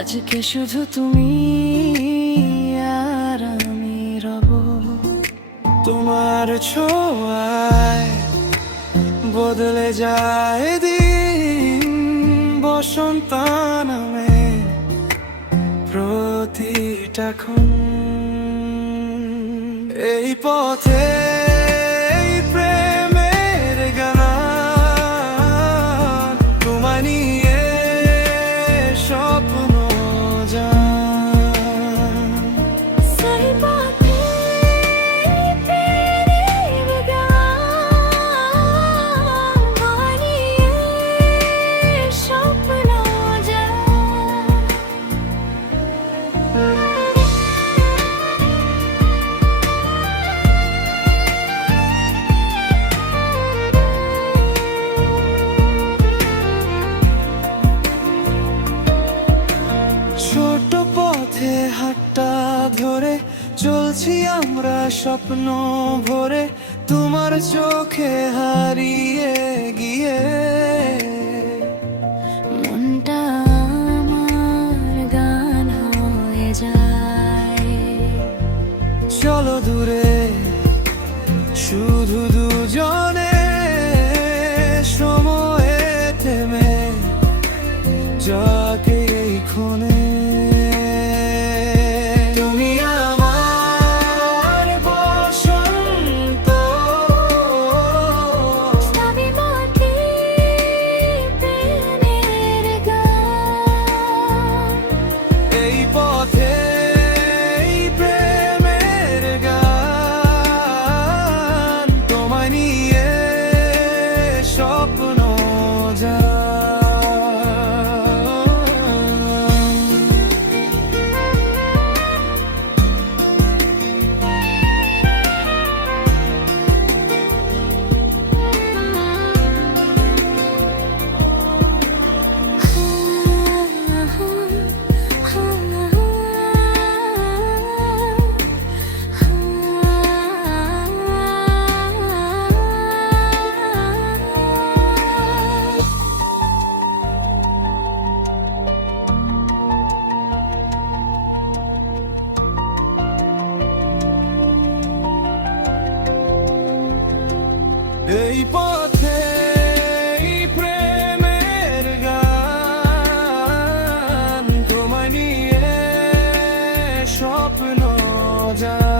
আজকে শুধু তুমি আর আমি রব। তোমার ছোঁয়ায় বদলে যায় দিন, বসন্ত নামে প্রতিটা ক্ষণ। এই পথে এই প্রেমের গান, তোমায় নিয়ে স্বপ্ন জান। সেই পথে প্রেমের গান, তোমায় নিয়ে স্বপ্ন জান। ছোট পথে হাতটা ধরে চলছি আমরা স্বপ্ন ভরে, তোমার চোখে হারিয়ে গিয়ে মনটা আমার গান হয়ে যায়। চলো দূরে শুধু দুজনে, সময়ে থেমে যাকে এই ক্ষণে। তুমি আমার বসন্ত, স্বাভিমানী প্রেমের গান। এই পথে এই প্রেমের গান, তোমায় নিয়ে স্বপ্ন জান। এই পথে এই প্রেমের গান, তোমায় নিয়ে স্বপ্ন জান।